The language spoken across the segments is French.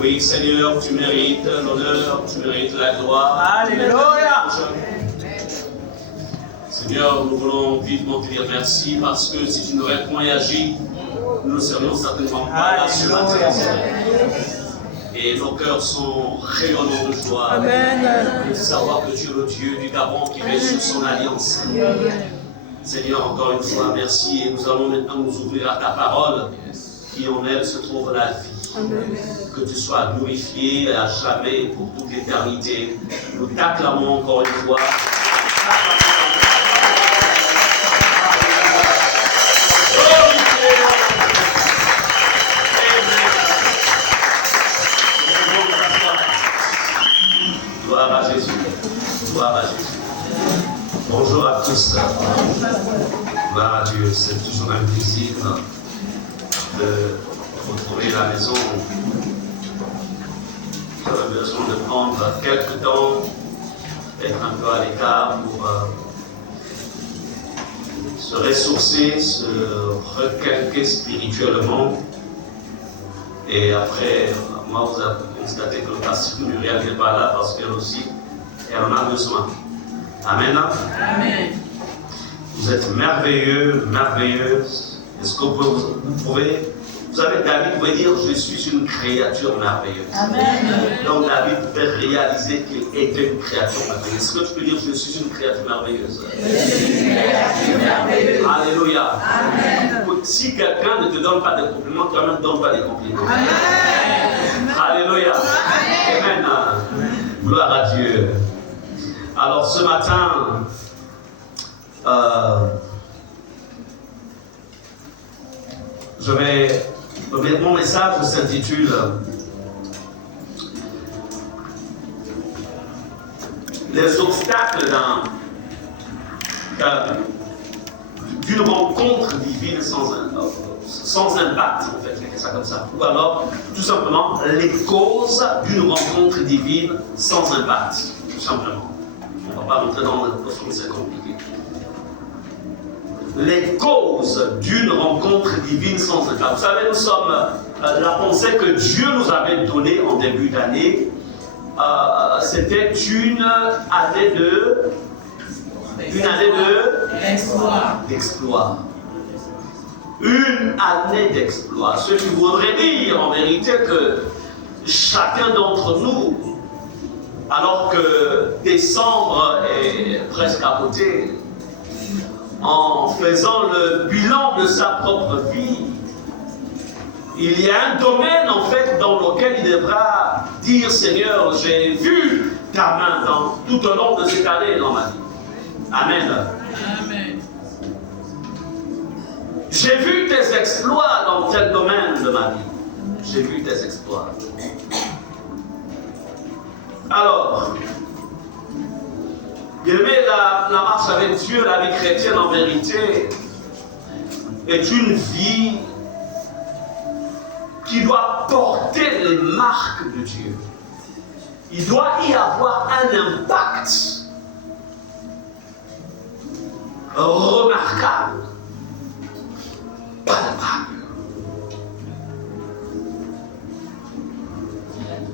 Oui, Seigneur, tu mérites l'honneur, tu mérites la gloire. Alléluia. Seigneur, nous voulons vivement te dire merci parce que si tu n'aurais point agi, nous ne serions certainement pas là ce matin. Et nos cœurs sont rayonnants de joie. Amen. De savoir que tu es le Dieu du Gabon qui veille sur son alliance. Seigneur, encore une fois, merci. Et nous allons maintenant nous ouvrir à ta parole, qui en elle se trouve la vie. Amen. Que tu sois glorifié à jamais pour toute l'éternité. Nous t'acclamons encore une fois. Gloire à Jésus. Gloire à Jésus. Bonjour à tous. Gloire à Dieu. C'est toujours un plaisir de retrouver la maison. J'avais besoin de prendre quelques temps, d'être un peu à l'écart pour se ressourcer, se requinquer spirituellement. Et après, moi, vous avez constaté que le pasteur Muriel n'est pas là parce qu'elle aussi, elle en a besoin. Amen. Amen. Vous êtes merveilleux, merveilleuse. Est-ce que vous pouvez... Vous savez, David pouvait dire, je suis une créature merveilleuse. Amen. Donc David pouvait réaliser qu'il était une créature merveilleuse. Est-ce que tu peux dire, je suis une créature merveilleuse? Je suis une créature merveilleuse. Alléluia. Amen. Si quelqu'un ne te donne pas de compliments, toi-même ne donne pas des compliments. Amen. Alléluia. Amen. Gloire à Dieu. Alors ce matin, mon message s'intitule les obstacles d'une rencontre divine sans impact, en fait, c'est ça comme ça. Ou alors, tout simplement, les causes d'une rencontre divine sans impact, tout simplement. On ne va pas rentrer dans le profond, c'est compliqué. les causes d'une rencontre divine sans état. Vous savez, nous sommes la pensée que Dieu nous avait donnée en début d'année. C'était une année d'exploit. Une année d'exploit. Ce qui voudrait dire en vérité que chacun d'entre nous, alors que décembre est presque à côté, en faisant le bilan de sa propre vie, il y a un domaine en fait dans lequel il devra dire: Seigneur, j'ai vu ta main tout au long de cette année dans ma vie. Amen. Amen. J'ai vu tes exploits dans tel domaine de ma vie. J'ai vu tes exploits. Alors, bien aimé, la marche avec Dieu, la vie chrétienne en vérité, est une vie qui doit porter les marques de Dieu. Il doit y avoir un impact remarquable, palpable.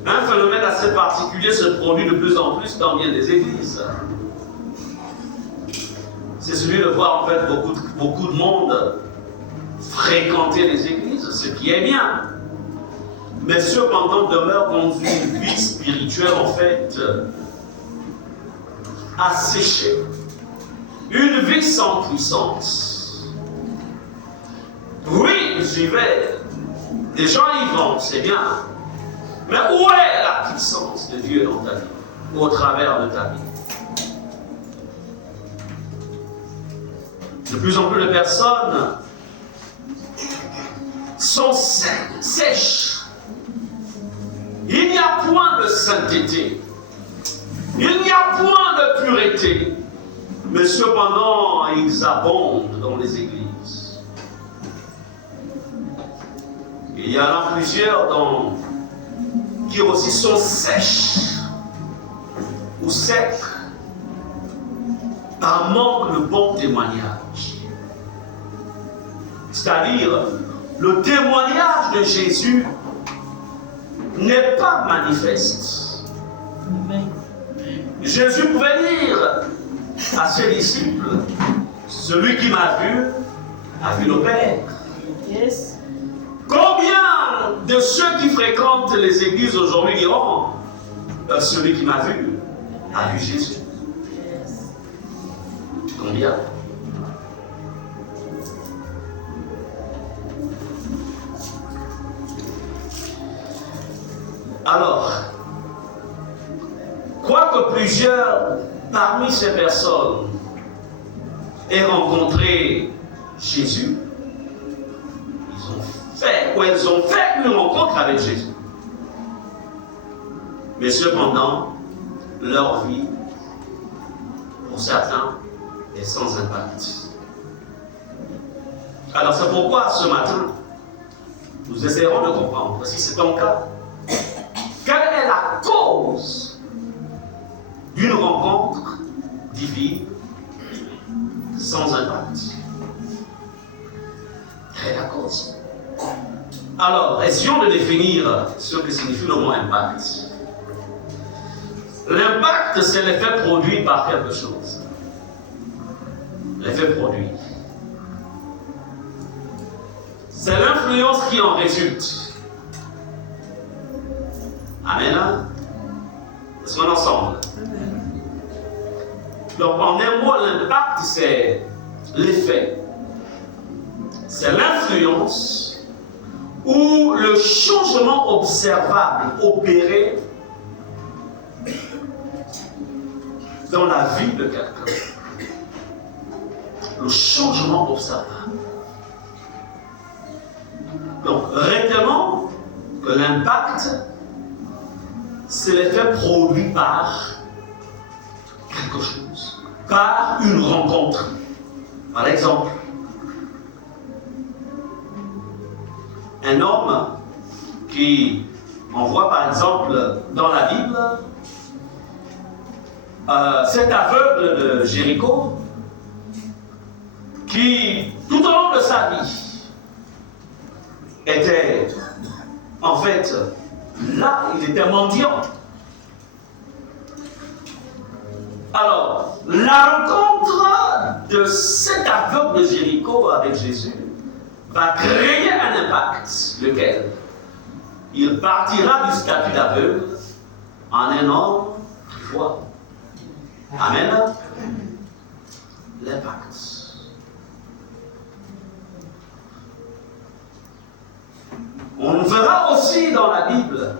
Un phénomène assez particulier se produit de plus en plus dans bien des églises. C'est celui de voir en fait beaucoup de monde fréquenter les églises, ce qui est bien. Mais cependant demeure dans une vie spirituelle en fait asséchée. Une vie sans puissance. Oui, j'y vais. Les gens y vont, c'est bien. Mais où est la puissance de Dieu dans ta vie, au travers de ta vie? De plus en plus de personnes sont sèches. Il n'y a point de sainteté. Il n'y a point de pureté. Mais cependant, ils abondent dans les églises. Il y en a plusieurs qui aussi sont sèches ou secs par manque de bon témoignage. C'est-à-dire, le témoignage de Jésus n'est pas manifeste. Jésus pouvait dire à ses disciples: celui qui m'a vu a vu le Père. Yes. Combien de ceux qui fréquentent les églises aujourd'hui diront: celui qui m'a vu a vu Jésus? Combien? Alors, quoique plusieurs parmi ces personnes aient rencontré Jésus, elles ont fait une rencontre avec Jésus. Mais cependant, leur vie, pour certains, est sans impact. Alors c'est pourquoi ce matin, nous essaierons de comprendre, si c'est ton cas, quelle est la cause d'une rencontre divine sans impact? Quelle est la cause? Alors, essayons de définir ce que signifie le mot impact. L'impact, c'est l'effet produit par quelque chose. L'effet produit. C'est l'influence qui en résulte. Amen. Est-ce qu'on est ensemble? Donc, en un mot, l'impact, c'est l'effet. C'est l'influence ou le changement observable opéré dans la vie de quelqu'un. Le changement observable. Donc, retenons que l'impact, c'est l'effet produit par quelque chose, par une rencontre. Par exemple, un homme qui, on voit par exemple dans la Bible, cet aveugle de Jéricho, qui qui, tout au long de sa vie, était, en fait, là, il était mendiant. Alors, la rencontre de cet aveugle de Jéricho avec Jésus va créer un impact, lequel il partira du statut d'aveugle en un homme qui voit. Amen. L'impact. On verra aussi dans la Bible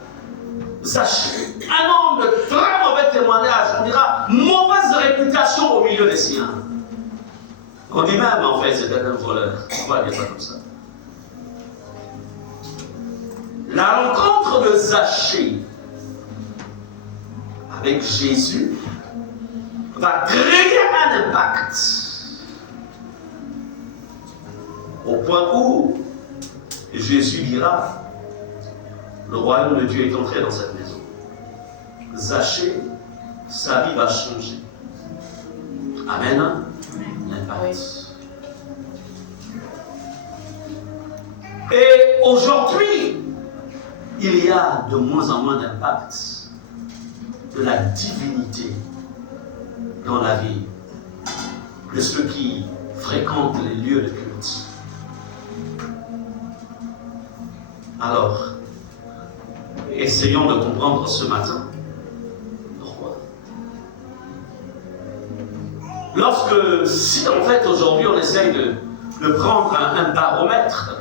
Zachée, un homme de très mauvais témoignage, on dira mauvaise réputation au milieu des siens. On dit même en fait c'était un voleur. Pourquoi dire ça comme ça? La rencontre de Zachée avec Jésus va créer un impact au point où Jésus dira: le royaume de Dieu est entré dans cette maison. Zachée, sa vie va changer. Amen. L'impact. Et aujourd'hui, il y a de moins en moins d'impact de la divinité dans la vie de ceux qui fréquentent les lieux de culte. Alors, essayons de comprendre ce matin pourquoi. Si en fait aujourd'hui on essaye de prendre un baromètre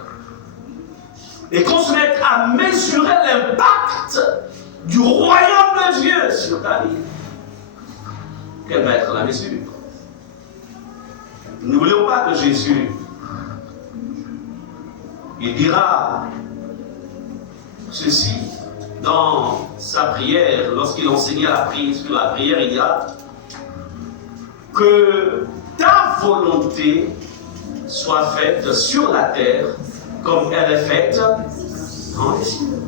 et qu'on se mette à mesurer l'impact du royaume de Dieu sur ta vie, quelle va être la mesure? N'oublions pas que Jésus, il dira ceci dans sa prière, lorsqu'il enseignait sur la prière, il dira que ta volonté soit faite sur la terre comme elle est faite dans les cieux.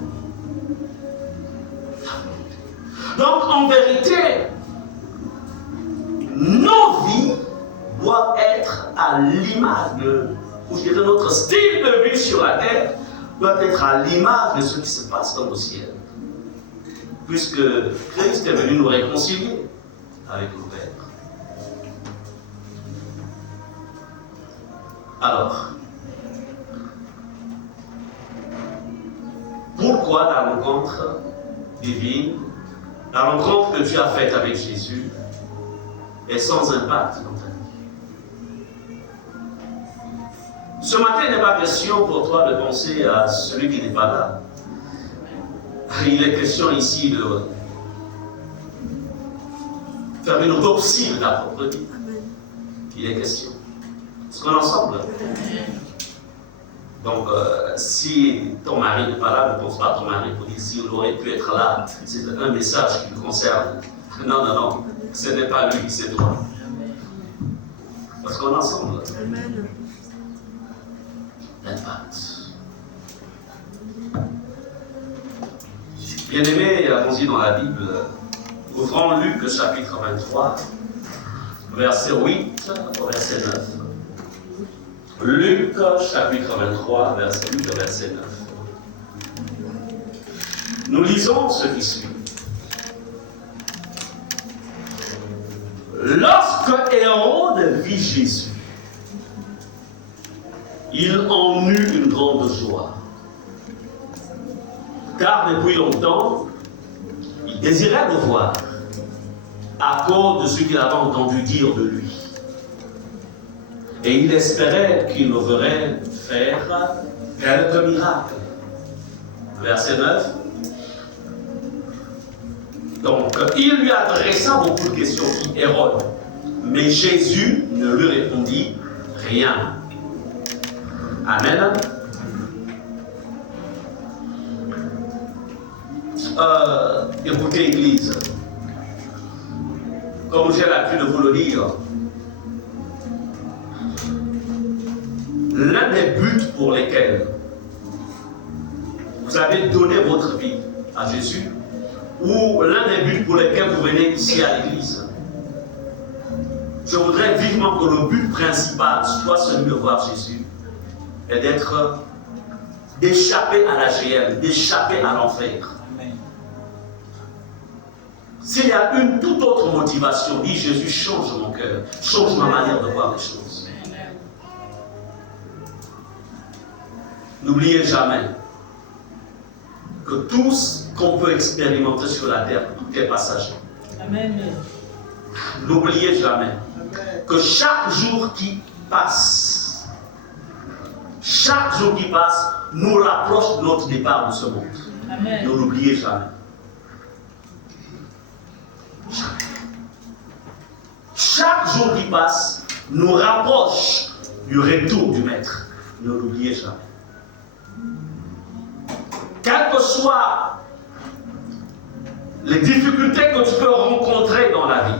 Donc en vérité, nos vies doivent être à l'image de notre style de vie sur la terre doit être à l'image de ce qui se passe dans le ciel. Puisque Christ est venu nous réconcilier avec le Père. Alors, pourquoi la rencontre divine, la rencontre que Dieu a faite avec Jésus, est sans impact dans ta vie? Ce matin, il n'est pas question pour toi de penser à celui qui n'est pas là. Il est question ici de faire une autopsie de ta propre vie. Il est question. Est-ce qu'on est ensemble? Donc, si ton mari n'est pas là, ne pense pas à ton mari pour dire si il aurait pu être là. C'est un message qui le concerne. Non, non, non. Ce n'est pas lui, c'est toi. Parce qu'on est ensemble. Amen. L'impact. Bien-aimés, allons-y dans la Bible. Ouvrons Luc chapitre 23, verset 8 au verset 9. Luc chapitre 23, verset 8 au verset 9. Nous lisons ce qui suit. Lorsque Hérode vit Jésus, il en eut une grande joie. Car depuis longtemps, il désirait le voir, à cause de ce qu'il avait entendu dire de lui. Et il espérait qu'il le verrait faire quelques miracles. Verset 9. Donc, il lui adressa beaucoup de questions, dit Hérode. Mais Jésus ne lui répondit rien. Amen. Écoutez, Église, comme j'ai l'habitude de vous le dire, l'un des buts pour lesquels vous avez donné votre vie à Jésus, ou l'un des buts pour lesquels vous venez ici à l'église, je voudrais vivement que le but principal soit celui de voir Jésus et d'échapper à la GM, d'échapper à l'enfer. S'il y a une toute autre motivation, dit Jésus, change mon cœur, change ma manière de voir les choses. N'oubliez jamais que tout ce qu'on peut expérimenter sur la terre, tout est passager. Amen. N'oubliez jamais que chaque jour qui passe nous rapproche de notre départ de ce monde. Amen. Ne l'oubliez jamais. Jamais. Chaque jour qui passe nous rapproche du retour du Maître. Ne l'oubliez jamais. Quelles que soient les difficultés que tu peux rencontrer dans la vie,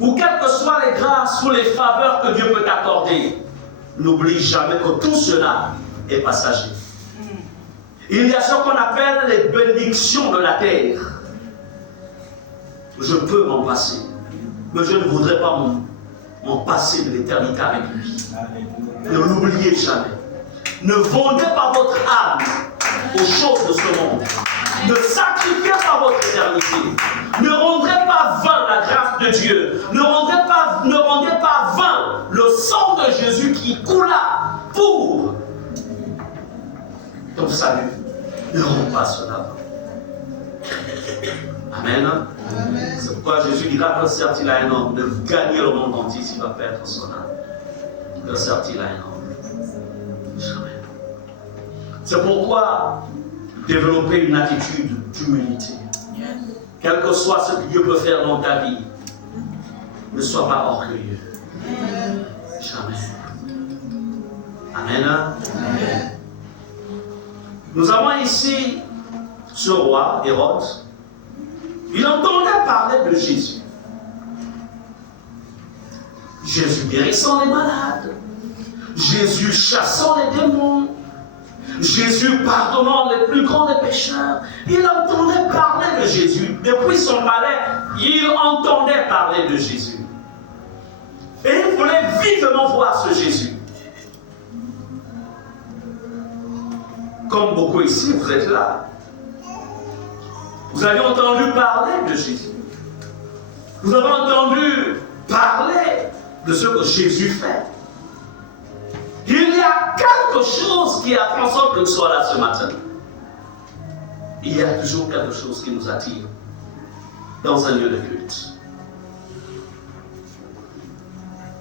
ou quelles que soient les grâces ou les faveurs que Dieu peut t'accorder, n'oublie jamais que tout cela est passager. Il y a ce qu'on appelle les bénédictions de la terre. Je peux m'en passer, mais je ne voudrais pas m'en passer de l'éternité avec lui. Ne l'oubliez jamais. Ne vendez pas votre âme aux choses de ce monde. Ne sacrifiez pas votre éternité. Ne rendez pas vain la grâce de Dieu. Ne rendez pas vain le sang de Jésus qui coula pour ton salut. Ne rends pas cela. Amen. C'est pourquoi Jésus dira que sert-il à un homme de gagner le monde entier s'il va perdre son âme? Que sert-il à un homme? Jamais. C'est pourquoi développer une attitude d'humilité. Quel que soit ce que Dieu peut faire dans ta vie, ne sois pas orgueilleux. Jamais. Amen. Amen. Nous avons ici ce roi, Hérode. Il entendait parler de Jésus. Jésus guérissant les malades. Jésus chassant les démons. Jésus pardonnant les plus grands des pécheurs. Il entendait parler de Jésus. Depuis son palais, il entendait parler de Jésus. Et il voulait vivement voir ce Jésus. Comme beaucoup ici, vous êtes là. Vous avez entendu parler de Jésus. Vous avez entendu parler de ce que Jésus fait. Il y a quelque chose qui a fait en sorte que nous soyons là ce matin. Il y a toujours quelque chose qui nous attire dans un lieu de culte.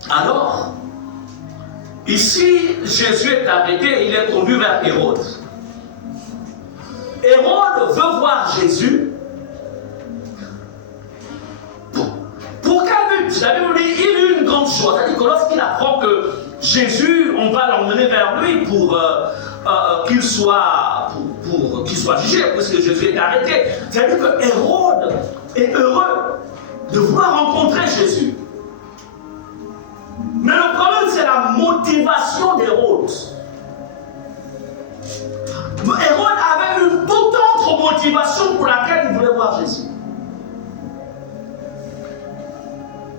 Alors, ici, Jésus est arrêté, il est conduit vers Hérode. Hérode veut voir Jésus. Pour quel but? La Bible dit, il eut une grande joie. C'est-à-dire que lorsqu'il apprend que Jésus, on va l'emmener vers lui pour qu'il soit jugé, puisque Jésus est arrêté. C'est-à-dire que Hérode est heureux de vouloir rencontrer Jésus. Mais le problème, c'est la motivation d'Hérode. Hérode avait une toute autre motivation pour laquelle il voulait voir Jésus.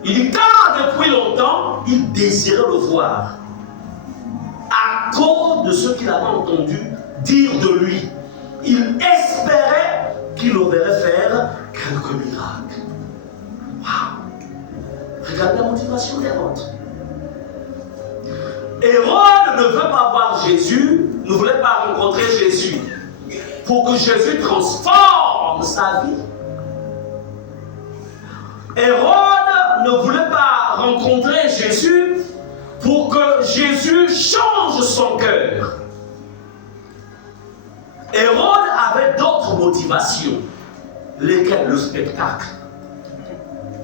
Il dit car depuis longtemps, il désirait le voir. À cause de ce qu'il avait entendu dire de lui. Il espérait qu'il le verrait faire quelques miracles. Waouh! Regardez la motivation d'Hérode. Hérode ne veut pas voir Jésus, ne voulait pas rencontrer Jésus pour que Jésus transforme sa vie. Hérode ne voulait pas rencontrer Jésus pour que Jésus change son cœur. Hérode avait d'autres motivations, lesquelles le spectacle.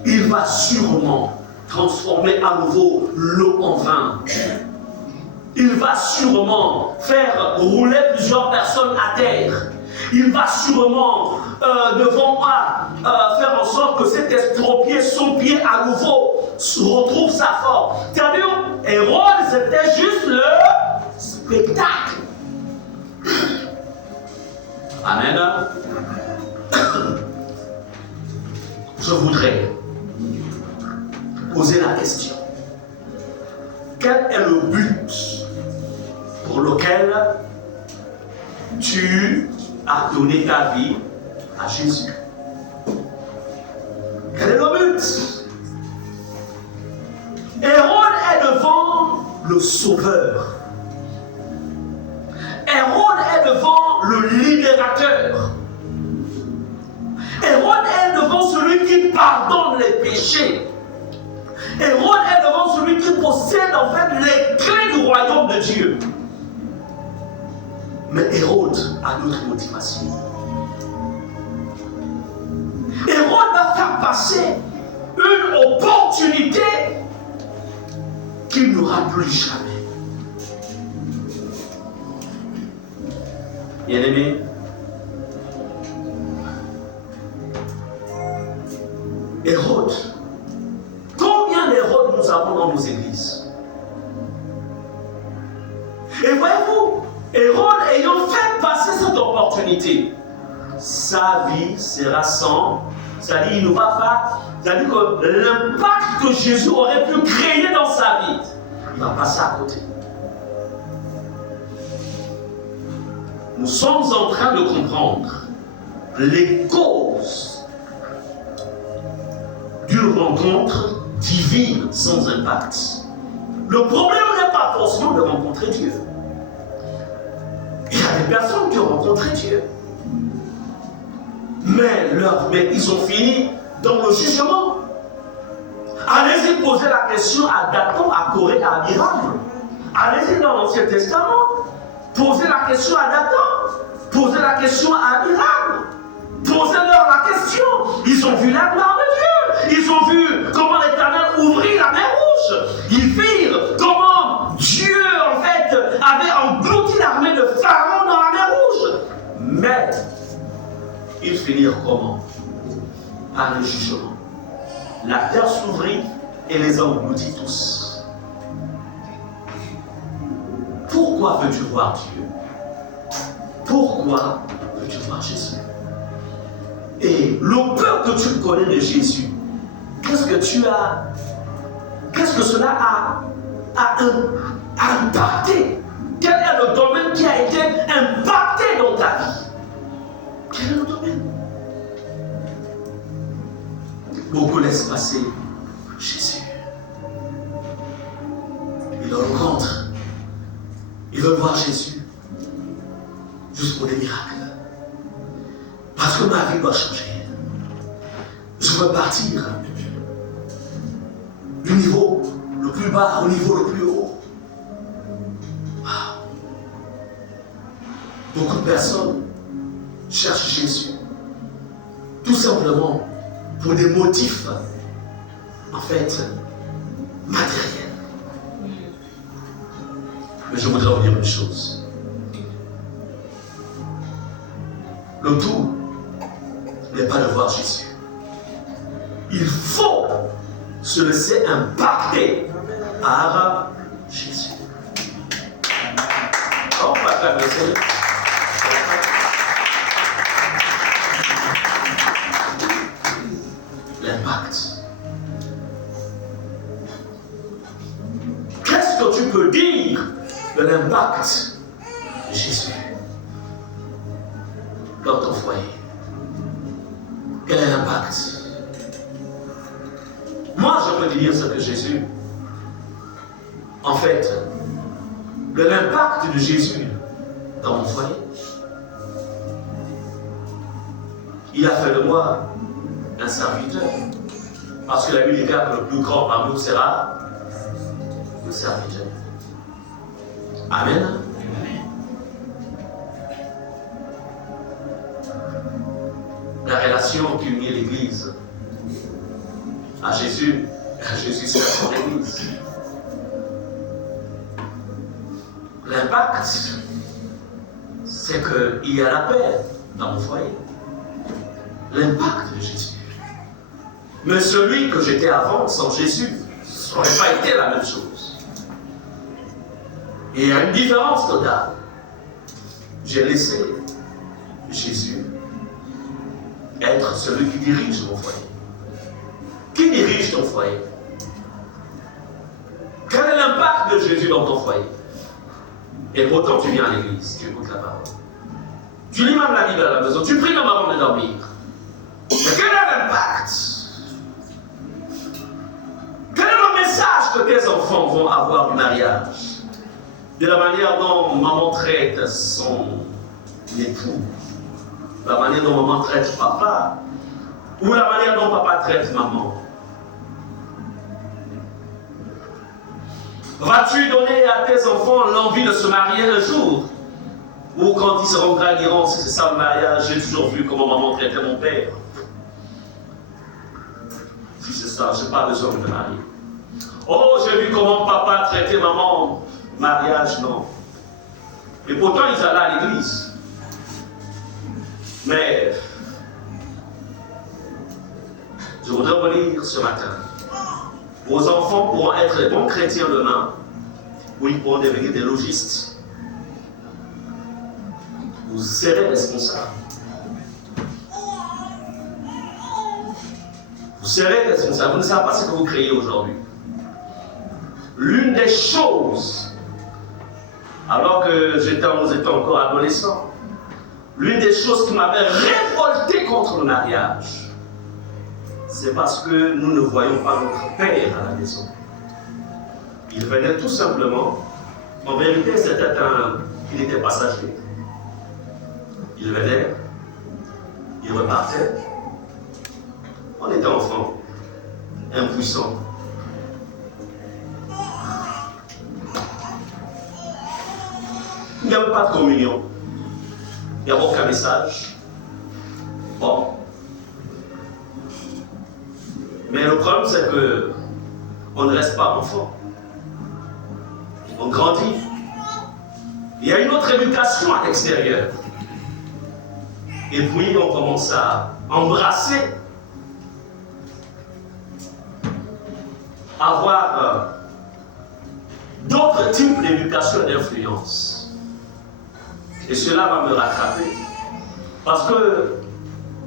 Il va sûrement transformer à nouveau l'eau en vin. Il va sûrement faire rouler plusieurs personnes à terre. Il va sûrement, devant moi, faire en sorte que cet estropié, son pied à nouveau, retrouve sa forme. C'est-à-dire, Hérode, c'était juste le spectacle. Amen. Je voudrais poser la question. Quel est le but pour lequel tu as donné ta vie à Jésus? Quel est le but? Hérode est devant le Sauveur. Hérode est devant le Libérateur. Hérode est devant celui qui pardonne les péchés. Hérode est devant celui qui possède en fait les clés du royaume de Dieu. Mais Hérode a d'autres motivations. Hérode va faire passer une opportunité qu'il n'aura plus jamais. Bien-aimés, Hérode, combien d'Hérode nous avons dans nos églises? Et voyez-vous, Hérode ayant fait passer cette opportunité, sa vie sera sans, c'est-à-dire il ne va pas, c'est-à-dire que l'impact que Jésus aurait pu créer dans sa vie, il va passer à côté. Nous sommes en train de comprendre les causes d'une rencontre divine sans impact. Le problème n'est pas forcément de rencontrer Dieu. Il y a des personnes qui ont rencontré Dieu. Mais ils ont fini dans le jugement. Allez-y poser la question à Dathan, à Corée, à Abiram. Allez-y dans l'Ancien Testament. Posez la question à Dathan. Posez la question à Abiram. Posez-leur la question. Ils ont vu la gloire de Dieu. Ils ont vu comment l'Éternel ouvrit la mer rouge. Ils virent comment Dieu, en fait, avait englouti l'armée de Pharaon dans la mer rouge. Mais, ils finirent comment? Par le jugement. La terre s'ouvrit et les engloutit tous. Pourquoi veux-tu voir Dieu? Pourquoi veux-tu voir Jésus? Et le peu que tu connais de Jésus, qu'est-ce que cela a impacté? Quel est le domaine qui a été impacté dans ta vie? Quel est le domaine? Beaucoup laissent passer Jésus. Ils le rencontrent. Ils veulent voir Jésus. Juste pour des miracles. Parce que ma vie doit changer. Je veux partir du niveau le plus bas au niveau le plus haut. Beaucoup de personnes cherchent Jésus. Tout simplement pour des motifs, en fait, matériels. Mais je voudrais vous dire une chose. Le tout n'est pas de voir Jésus. Il faut se laisser impacter par Jésus. On va faire le Seigneur. L'impact. Qu'est-ce que tu peux dire de l'impact de Jésus dans ton foyer? Quel est l'impact? Moi, je peux dire ce que Jésus, en fait, de l'impact de Jésus dans mon foyer. Il a fait de moi un serviteur. Parce que la Bible dit que le plus grand parmi nous sera le serviteur. Amen. La relation qui unit l'Église à Jésus sert son Église. L'impact, c'est qu'il y a la paix dans mon foyer. L'impact de Jésus. Mais celui que j'étais avant, sans Jésus, ça n'aurait pas été la même chose. Et il y a une différence totale. J'ai laissé Jésus être celui qui dirige mon foyer. Qui dirige ton foyer? l'impact de Jésus dans ton foyer. Et pourtant, tu viens à l'église, tu écoutes la parole. Tu lis même la Bible à la maison, tu pries même avant de dormir. Mais quel est l'impact? Quel est le message que tes enfants vont avoir du mariage? De la manière dont maman traite son époux, la manière dont maman traite papa, ou la manière dont papa traite maman. Vas-tu donner à tes enfants l'envie de se marier un jour? Ou quand ils seront grands, ils diront, c'est ça le mariage, j'ai toujours vu comment maman traitait mon père. Si c'est ça, je n'ai pas besoin de me marier. Oh, j'ai vu comment papa traitait maman. Mariage, non. Et pourtant, ils allaient à l'église. Mais, je voudrais vous lire ce matin. Vos enfants pourront être des bons chrétiens demain, ou ils pourront devenir des logistes. Vous serez responsables. Vous serez responsables. Vous ne savez pas ce que vous créez aujourd'hui. L'une des choses, alors que nous étions encore adolescents, l'une des choses qui m'avait révolté contre le mariage, c'est parce que nous ne voyons pas notre père à la maison. Il venait tout simplement, en vérité, il était passager. Il venait, il repartait. On était enfants, impuissants. Il n'y avait pas de communion. Il n'y avait aucun message. Bon. Mais le problème, c'est qu'on ne reste pas enfant. On grandit. Il y a une autre éducation à l'extérieur. Et puis, on commence à embrasser, avoir d'autres types d'éducation et d'influence. Et cela va me rattraper. Parce que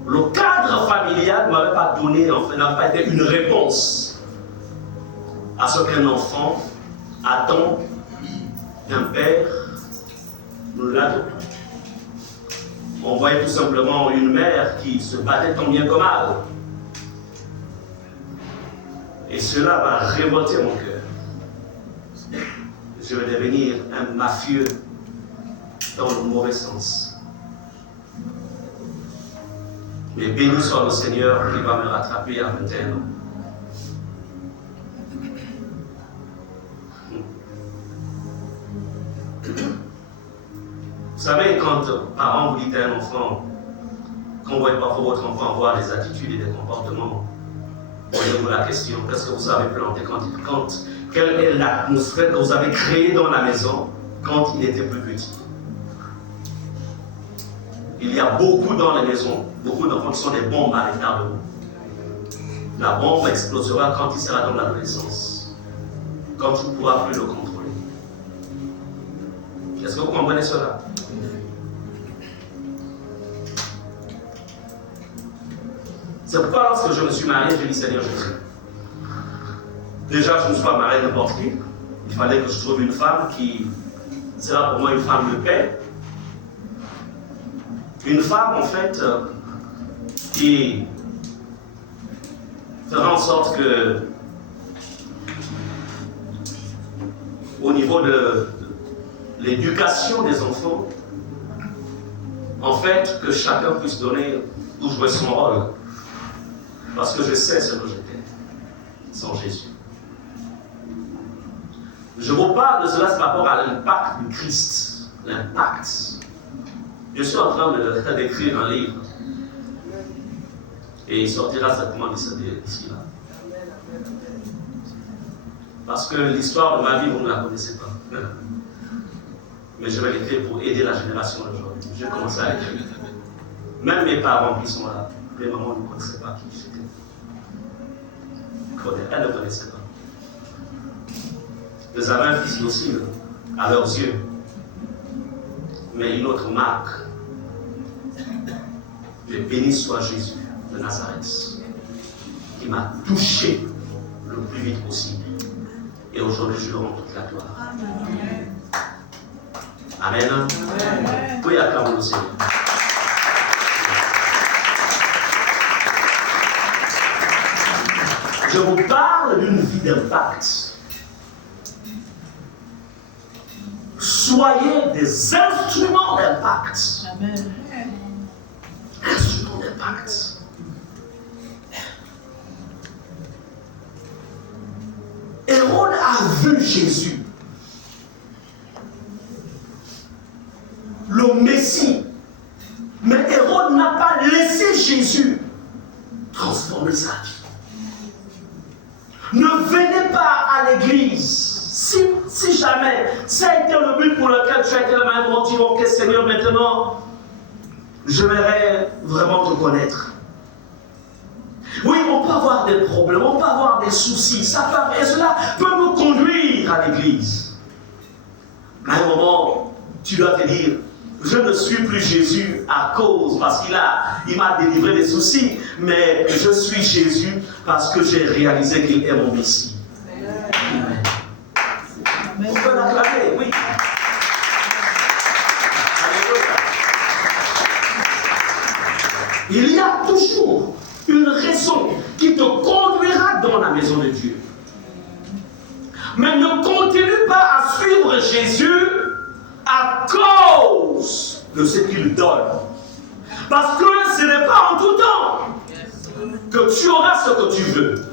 le cadre familial ne m'avait pas donné, n'a pas été une réponse à ce qu'un enfant attend d'un père. Nous l'avions. On voyait tout simplement une mère qui se battait tant bien que mal. Et cela va révolter mon cœur. Je vais devenir un mafieux dans le mauvais sens. Mais béni soit le Seigneur qui va me rattraper à 21 ans. Vous savez, quand parents vous dites à un enfant, quand vous voyez parfois votre enfant avoir des attitudes et des comportements, posez-vous la question, qu'est-ce que vous avez planté quelle est l'atmosphère que vous avez créée dans la maison quand il était plus petit? Il y a beaucoup dans les maisons, beaucoup d'enfants qui sont des bombes à l'écart de vous. La bombe explosera quand il sera dans l'adolescence, quand tu ne pourras plus le contrôler. Est-ce que vous comprenez cela? C'est pourquoi lorsque je me suis marié, j'ai dit Seigneur Jésus. Déjà, je ne suis pas marié n'importe qui. Il fallait que je trouve une femme qui sera pour moi une femme de paix. Une femme, en fait, qui fera en sorte que, au niveau de l'éducation des enfants, en fait, que chacun puisse donner ou jouer son rôle. Parce que je sais ce que j'étais sans Jésus. Je vous parle de cela par rapport à l'impact du Christ. L'impact. Je suis en train d'écrire un livre. Et il sortira certainement d'ici là. Parce que l'histoire de ma vie, vous ne la connaissez pas. Mais je vais l'écrire pour aider la génération d'aujourd'hui. J'ai commencé à écrire. Même mes parents qui sont là, mes mamans ne connaissaient pas qui j'étais. Elles ne connaissaient pas. Ils avaient un fils docile à leurs yeux. Mais une autre marque. Que béni soit Jésus de Nazareth, qui m'a touché le plus vite possible Et aujourd'hui, je lui rends toute la gloire. Amen. Amen. Amen. Oui, acclamons le Seigneur. Je vous parle d'une vie d'impact. Soyez des instruments d'impact. Amen. Instruments d'impact. Hérode a vu Jésus, le Messie. Mais Hérode n'a pas laissé Jésus transformer sa vie. Ne venez pas à l'église. Si jamais ça a été le but pour lequel tu as été le même motif, ok Seigneur, maintenant, j'aimerais vraiment te connaître. Oui, on peut avoir des problèmes, on peut avoir des soucis, et cela peut nous conduire à l'église. Mais à un moment, tu dois te dire, je ne suis plus Jésus parce qu'il m'a délivré des soucis, mais je suis Jésus parce que j'ai réalisé qu'il est mon Messie. Amen. On peut l'acclamer, oui. Alléluia. Il y a toujours une raison qui te conduira dans la maison de Dieu. Mais ne continue pas à suivre Jésus à cause de ce qu'il donne. Parce que ce n'est pas en tout temps que tu auras ce que tu veux.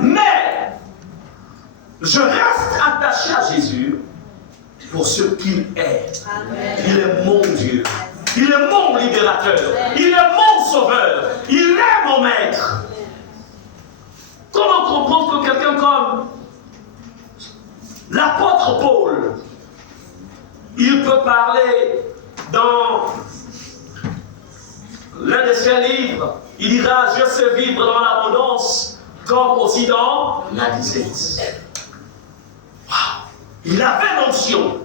Mais je reste attaché à Jésus pour ce qu'il est. Il est mon Dieu. Il est mon libérateur. Il est mon sauveur. Il est mon maître. Comment comprendre que quelqu'un comme l'apôtre Paul, il peut parler dans l'un des siens livres, il dira, je sais vivre dans l'abondance comme aussi dans la disette. Wow. Il avait l'onction.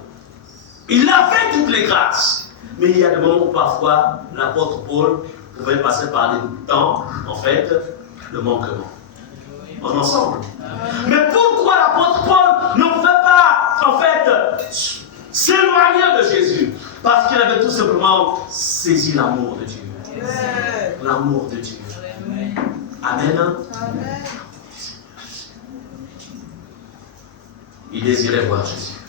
Il avait toutes les grâces. Mais il y a des moments où parfois l'apôtre Paul pouvait passer par des temps, en fait, de manquement. En ensemble. Mais pourquoi l'apôtre Paul ne pouvait pas, en fait, s'éloigner de Jésus? Parce qu'il avait tout simplement saisi l'amour de Dieu. L'amour de Dieu. Amen. Amen. Il désirait voir Jésus.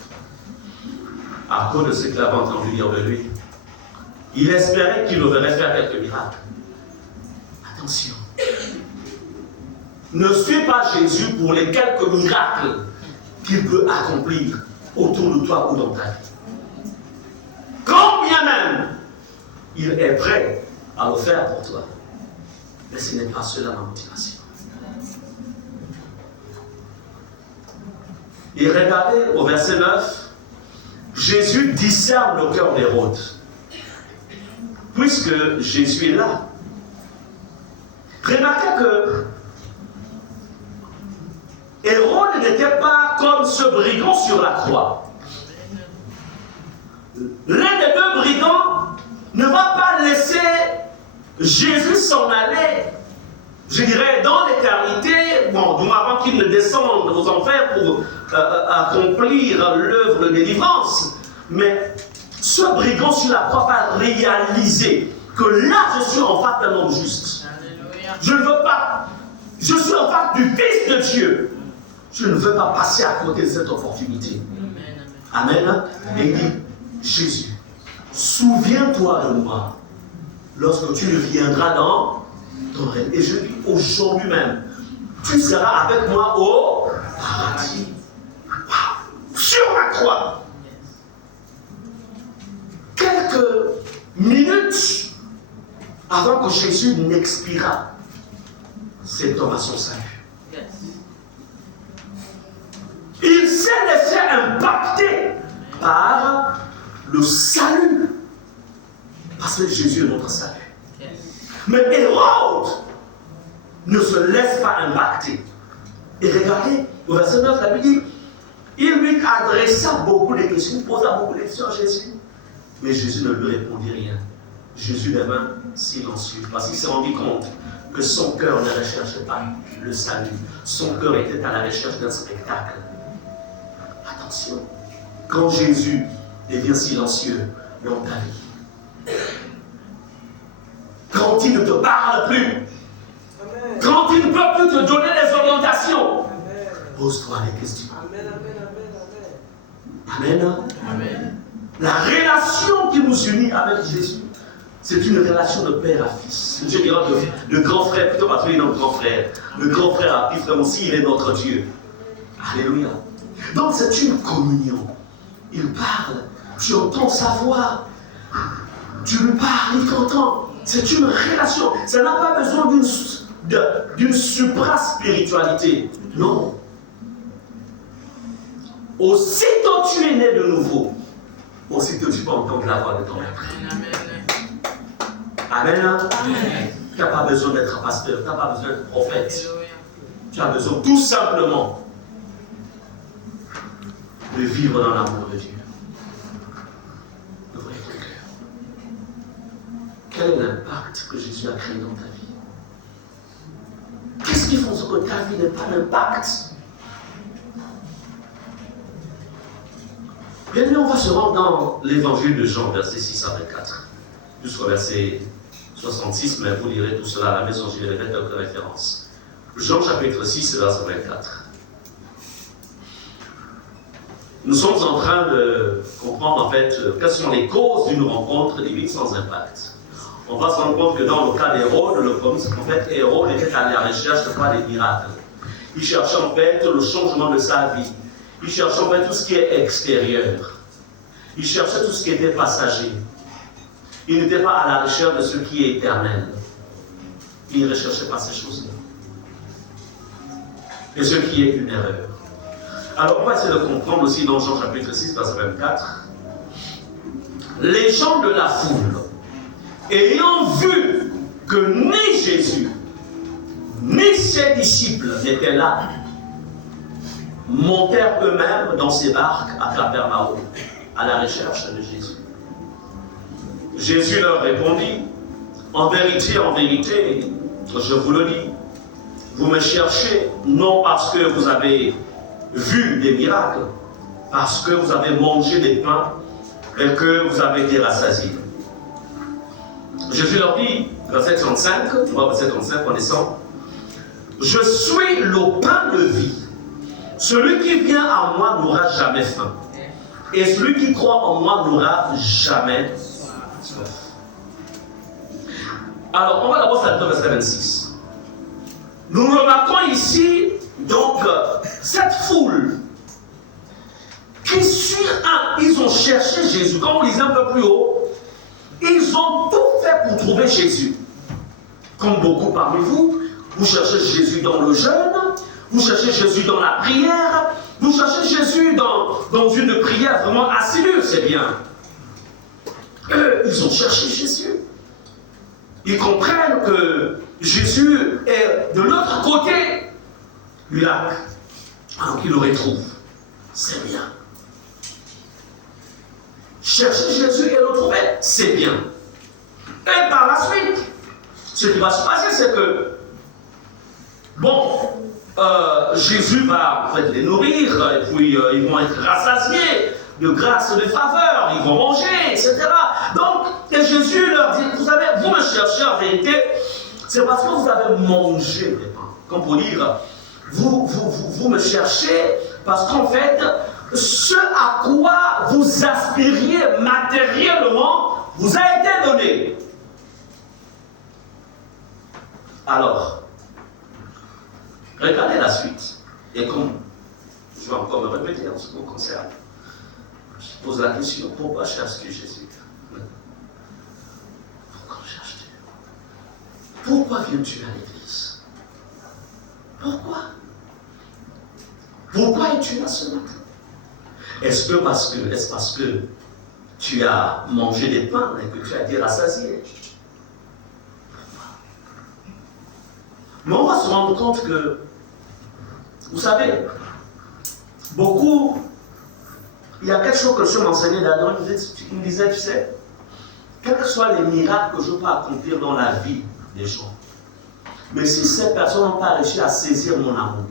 À cause de ce qu'il avait entendu dire de lui, il espérait qu'il le verrait faire quelques miracles. Attention. Ne suis pas Jésus pour les quelques miracles qu'il peut accomplir autour de toi ou dans ta vie. Quand bien même il est prêt à le faire pour toi. Mais ce n'est pas cela ma motivation. Et regardez au verset 9, Jésus discerne le cœur d'Hérode. Puisque Jésus est là. Remarquez que Hérode n'était pas comme ce brigand sur la croix. L'un des deux brigands ne va pas laisser Jésus s'en aller, je dirais, dans l'éternité, bon, avant qu'il ne descende aux enfers pour accomplir l'œuvre de délivrance. Mais ce brigand sur la croix va réaliser que là, je suis en face d'un homme juste. Alléluia. Je ne veux pas, je suis en face du Fils de Dieu. Je ne veux pas passer à côté de cette opportunité. Amen. Amen. Et il dit, Jésus, souviens-toi de moi lorsque tu viendras dans ton règne. Et je dis aujourd'hui même, tu seras avec moi au paradis. Wow. Sur la croix. Quelques minutes avant que Jésus n'expira, cet homme a son salut. Il s'est laissé impacter par le salut. Parce que Jésus est notre salut. Mais Hérode ne se laisse pas impacter. Et regardez, au verset 9, la Bible dit, il lui adressa beaucoup de questions, il posa beaucoup de questions à Jésus. Mais Jésus ne lui répondit rien. Jésus les mains silencieux. Parce qu'il s'est rendu compte que son cœur ne recherchait pas le salut. Son cœur était à la recherche d'un spectacle. Attention, quand Jésus devient silencieux dans ta vie, quand il ne te parle plus, Amen. quand il ne peut plus te donner des orientations, Amen. pose-toi des questions. Amen, amen, amen, Amen. amen. La relation qui nous unit avec Jésus, c'est une relation de père à fils. Je dirais de grand frère, plutôt parce qu'il est notre grand frère. Le grand frère a dit, frère aussi, il est notre Dieu. Alléluia. Donc c'est une communion. Il parle, tu entends sa voix. Tu lui parles, il t'entend. C'est une relation. Ça n'a pas besoin d'une supra-spiritualité. Non. Aussitôt tu es né de nouveau, aussitôt tu peux entendre la voix de ton maître. Amen. Amen. Tu n'as pas besoin d'être pasteur, tu n'as pas besoin d'être prophète. Tu as besoin tout simplement de vivre dans l'amour de Dieu. Ouvrir ton cœur. Quel est l'impact que Jésus a créé dans ta vie? Qu'est-ce qui fait que ta vie n'ait pas d'impact? Bien, on va se rendre dans l'évangile de Jean, verset 6 à 24, jusqu'au verset 66, mais vous lirez tout cela à la maison, j'y lirai quelques références. Jean chapitre 6, verset 24. Nous sommes en train de comprendre en fait quelles sont les causes d'une rencontre divine sans impact. On va se rendre compte que dans le cas d'Hérode, le problème c'est qu'en fait Hérode était allé à la recherche de pas des miracles. Il cherchait en fait le changement de sa vie. Il cherchait en fait tout ce qui est extérieur. Il cherchait tout ce qui était passager. Il n'était pas à la recherche de ce qui est éternel. Il ne recherchait pas ces choses-là. Et ce qui est une erreur. Alors on va essayer de comprendre aussi dans Jean chapitre 6, verset 24. Les gens de la foule, ayant vu que ni Jésus, ni ses disciples n'étaient là, montèrent eux-mêmes dans ces barques à Capernaum, à la recherche de Jésus. Jésus leur répondit, en vérité, je vous le dis, vous me cherchez non parce que vous avez vu des miracles, parce que vous avez mangé des pains et que vous avez été rassasiés. Jésus leur dit, verset 35, on va verset 35, on descend, je suis le pain de vie. Celui qui vient à moi n'aura jamais faim. Et celui qui croit en moi n'aura jamais soif. Alors, on va d'abord s'arrêter au verset 26. Nous remarquons ici, donc, cette foule qui sur un, ils ont cherché Jésus. Comme on lisait un peu plus haut, ils ont tout fait pour trouver Jésus. Comme beaucoup parmi vous, vous cherchez Jésus dans le jeûne, vous cherchez Jésus dans la prière, vous cherchez Jésus dans une prière vraiment assidue, c'est bien. Eux, ils ont cherché Jésus. Ils comprennent que Jésus est de l'autre côté du lac. Alors qu'ils le retrouvent. C'est bien. Chercher Jésus et le trouver, c'est bien. Et par la suite, ce qui va se passer, c'est que, bon, Jésus va en fait les nourrir, et puis ils vont être rassasiés de grâce et de faveur, ils vont manger, etc. Donc, et Jésus leur dit, vous savez, vous me cherchez en vérité, c'est parce que vous avez mangé des pains. Comme pour dire, vous me cherchez parce qu'en fait, ce à quoi vous aspiriez matériellement vous a été donné. Alors, regardez la suite. Et comme je vais encore me répéter en ce qui me concerne, je pose la question, pourquoi cherches-tu Jésus? Pourquoi cherches-tu? Pourquoi viens-tu à l'église? Pourquoi? Pourquoi es-tu là ce matin? Est-ce parce que tu as mangé des pains et que tu as été rassasié? Mais on va se rendre compte que, vous savez, beaucoup, il y a quelque chose que je m'enseignais là-dedans, il me disait, tu sais, quels que soient les miracles que je peux accomplir dans la vie des gens, Mais si ces personnes n'ont pas réussi à saisir mon amour,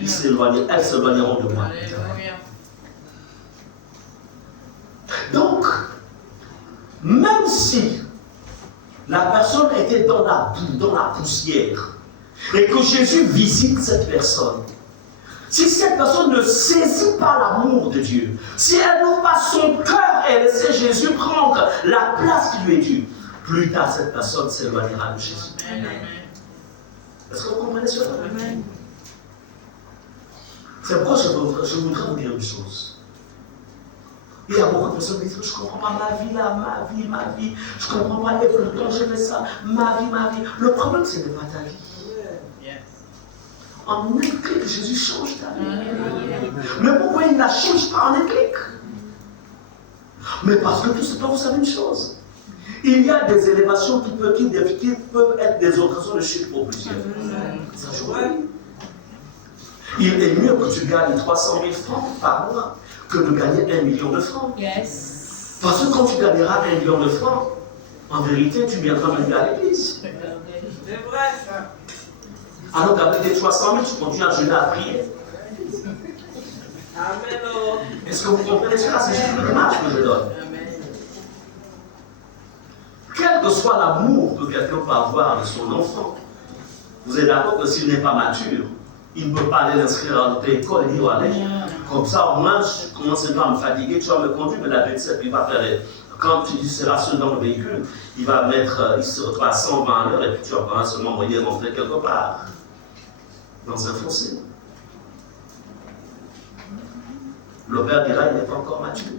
elles s'éloigneront de moi. Alléluia. Donc, même si la personne était dans la boue, dans la poussière, et que Jésus visite cette personne, si cette personne ne saisit pas l'amour de Dieu, si elle n'ouvre pas son cœur et laisser Jésus prendre la place qui lui est due, plus tard cette personne s'éloignera de Jésus. Amen. Est-ce que vous comprenez cela? Amen. C'est pourquoi je voudrais vous dire une chose. Il y a beaucoup de personnes qui disent, je ne comprends pas ma vie là, ma vie, je ne comprends pas le temps, je fais ça, ma vie. Le problème, ce n'est pas ta vie. En un clic, Jésus change ta vie. Mais pourquoi il ne la change pas en un clic? Mais parce que tout simplement, vous savez une chose. Il y a des élévations qui peuvent être des occasions de chute pour plusieurs. Ça joue. Il est mieux que tu gagnes 300 000 francs par mois que de gagner 1 million de francs. Yes. Parce que quand tu gagneras 1 million de francs, en vérité, tu viendras même à l'église. C'est vrai ça. Alors qu'avec les 300 000, tu continues à jeûner, à prier. Amen. Est-ce que vous comprenez cela? C'est juste une image que je donne. Quel que soit l'amour que quelqu'un peut avoir de son enfant, vous êtes d'accord que s'il n'est pas mature, il ne peut pas aller l'inscrire à notre école et dire allez. Comme ça, au moins, je commence un peu à me fatiguer, tu vas me conduire, mais la 27, il va faire les... Quand tu seras seul dans le véhicule, il va mettre, il se retrouve à 120 à l'heure et puis tu vas pas seulement moyen rentrer quelque part. Dans un fossé. Le père dira, il n'est pas encore mature.